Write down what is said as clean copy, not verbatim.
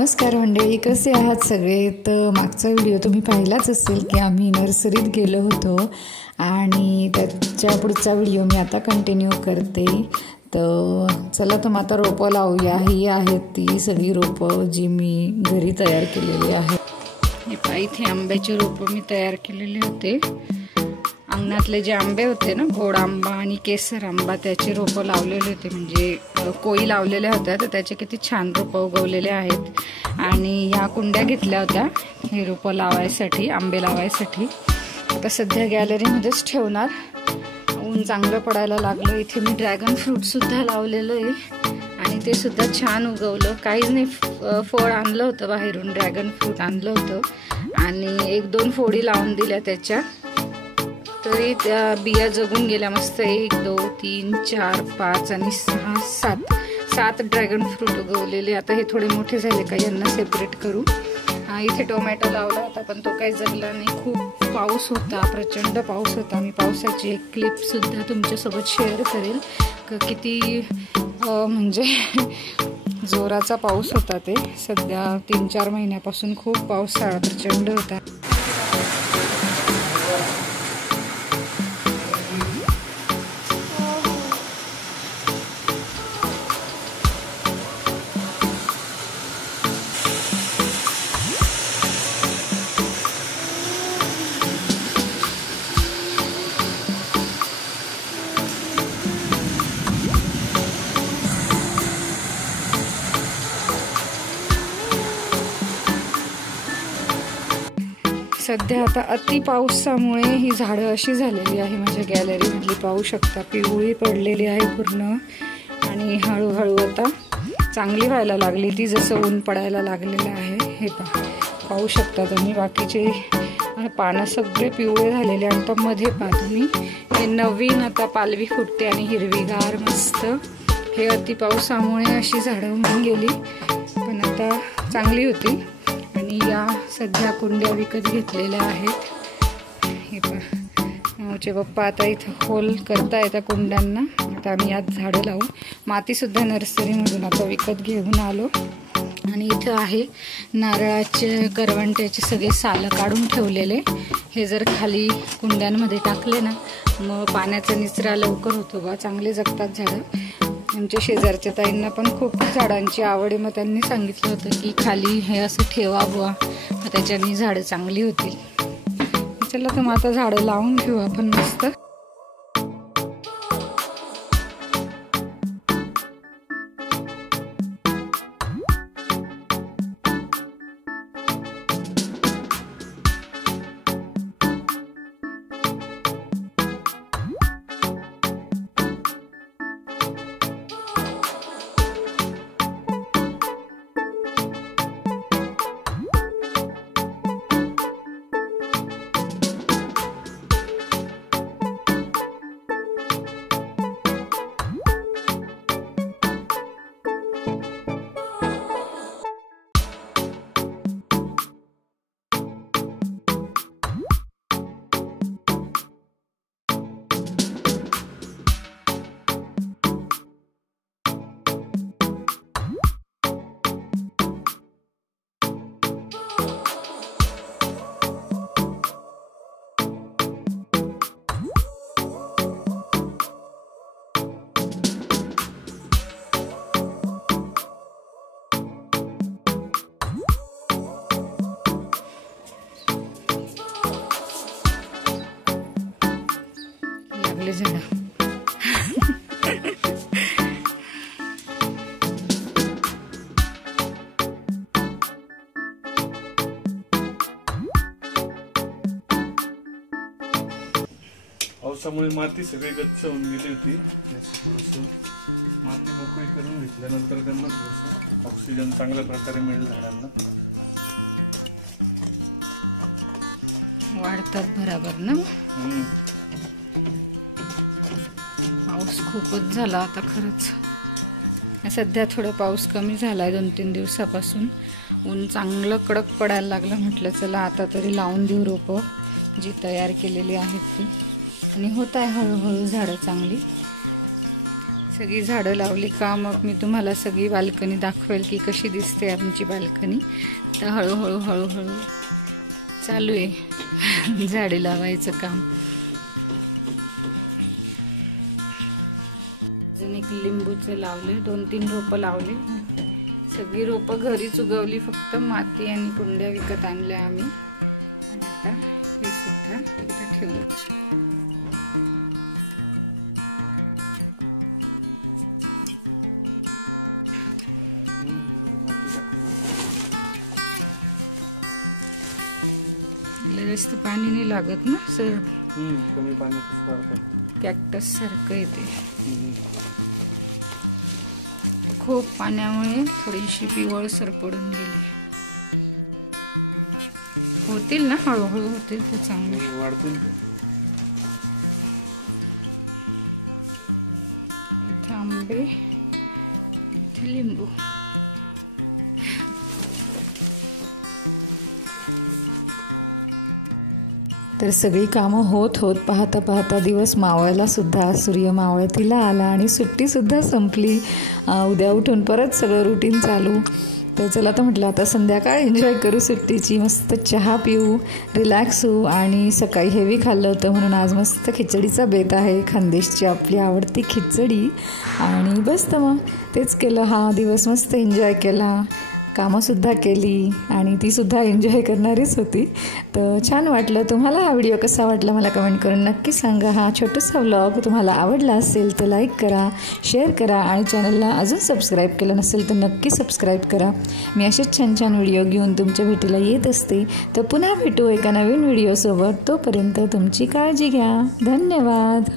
नमस्कार मंडळी, कसे आहात सगळे? तर मागचा व्हिडिओ तुम्ही पाहिलाच असेल की आम्ही नर्सरीत गेलो होतो आणि त्याच्या पुढचा व्हिडिओ मी आता कंटिन्यू करते. तर चला तर मग आता रोपं लावूया. ही आहेत ती सगळी रोपं जी मी घरी तयार केलेली आहे. इथे आंब्याची रोपं मी तयार केलेले होते. अंगणातले जे आंबे होते ना, गोड आंबा आणि केसर आंबा, त्याचे रोपं लावलेले होते. म्हणजे कोई लावलेल्या होत्या, तर त्याचे किती छान रोपं उगवलेले आहेत. आणि ह्या कुंड्या घेतल्या होत्या हे रोपं लावायसाठी, आंबे लावायसाठी. आता सध्या गॅलरीमध्येच ठेवणार. ऊन चांगलं पडायला लागलं. इथे मी ड्रॅगन फ्रूट सुद्धा लावलेलं आहे आणि ते सुद्धा छान उगवलं. काहीच नाही, फळ आणलं होतं बाहेरून, ड्रॅगन फ्रूट आणलं होतं आणि 1-2 फोडी लावून दिल्या त्याच्या, तरी त्या बिया जगून गेल्या मस्त. 1, 2, 3, 4, 5 आणि 6, 7 ड्रॅगन फ्रूट उगवलेले. आता हे थोडे मोठे झाले का यांना सेपरेट करू. इथे टोमॅटो लावला होता पण तो काही जगला नाही. खूप पाऊस होता, प्रचंड पाऊस होता. मी पावसाची एक क्लिप सुद्धा तुमच्यासोबत शेअर करेल. किती म्हणजे जोराचा पाऊस होता ते. सध्या 3-4 महिन्यापासून खूप पावसाळा प्रचंड होता. सध्या आता अति पावसामुळे ही झाडं अशी झालेली आहे. माझ्या गॅलरीमधली पाहू शकता, पिवळी पडलेली आहे पूर्ण आणि हळूहळू आता चांगली व्हायला लागली ती, जसं ऊन पडायला लागलेलं आहे. हे पाहू शकता तुम्ही. बाकीचे पानं सगळे पिवळे झालेले आणि पण मध्ये पालवी, हे नवीन आता पालवी फुटते आणि हिरवीगार मस्त. हे अति पावसामुळे अशी झाडं होऊन गेली, पण आता चांगली होती. सध्या कुंड्या विकत घेतलेल्या आहेत. हे आमचे पप्पा आता इथं खोल करताय त्या कुंड्यांना. आता आम्ही यात झाडं लावू. माती सुद्धा नर्सरीमधून आता विकत घेऊन आलो. आणि इथं आहे नारळाचे, करवंट्याचे सगळे सालं काढून ठेवलेले. हे जर खाली कुंड्यांमध्ये टाकले ना, मग पाण्याचा निचरा लवकर होतो बा, चांगले जगतात झाडं. आमच्या शेजारच्या ताईंना पण खूप झाडांची आवड आहे, मग त्यांनी सांगितलं होतं की खाली हे असं ठेवा बुवा, त्याच्याने झाडं चांगली होती. चला तर मग आता झाडं लावून घेऊ आपण मस्त. पावसामुळे माती सगळी गच्च होऊन गेली होती. माती मोकळी करून घेतल्यानंतर त्यांना ऑक्सिजन चांगल्या प्रकारे मिळायला लागला. पाऊस खूपच झाला आता खरंच. सध्या थोडा पाऊस कमी झालाय 2-3 दिवसापासून. ऊन चांगलं कडक पडायला लागलं. म्हटलं चला आता तरी लावून देऊ रोपं जी तयार केलेली आहे. होत आहे हळूहळू झाडं चांगली. सगळी झाडं लावली का मग मी तुम्हाला सगळी बाल्कनी दाखवेल की कशी दिसते आमची बाल्कनी. तर हळूहळू हळूहळू चालू आहे झाडे लावायचं काम. लिंबूचे लावले 2-3 रोपं लावले. सगळी रोपं घरीच उगवली, फक्त माती आणि कुंड्या विकत आणल्या आम्ही. जास्त पाणी नाही लागत ना सर, कमी पाण्यात कॅक्टस सारखं येते. खूप पाण्यामुळे थोडीशी पिवळसर पडून होतील ना, हळूहळू होतील चांगली वाढते. तांबे लिंबू. तर सगळी कामं होत पाहता पाहता दिवस मावळला सुद्धा. सूर्य मावळतीला आला आणि सुट्टीसुद्धा संपली. उद्या उठून परत सगळं रुटीन चालू. तर चला तर म्हटलं आता संध्याकाळ एन्जॉय करू सुट्टीची. मस्त चहा पिऊ, रिलॅक्स होऊ. आणि सकाळी हेवी खाल्लं होतं म्हणून आज मस्त खिचडीचा बेत आहे, खानदेशची आपली आवडती खिचडी. आणि बस तर मग तेच केलं. हा दिवस मस्त एन्जॉय केला, कामंसुद्धा केली आणि तीसुद्धा एन्जॉय करणारीच होती. तर छान वाटलं. तुम्हाला हा व्हिडिओ कसा वाटला मला कमेंट करून नक्की सांगा. हा छोटासा व्लॉग तुम्हाला आवडला असेल तर लाईक करा, शेअर करा आणि चॅनलला अजून सबस्क्राईब केलं नसेल तर नक्की सबस्क्राईब करा. मी असेच छान छान व्हिडिओ घेऊन तुमच्या भेटीला येत असते. तर पुन्हा भेटू एका नवीन व्हिडिओसोबत. तोपर्यंत तुमची काळजी घ्या. धन्यवाद.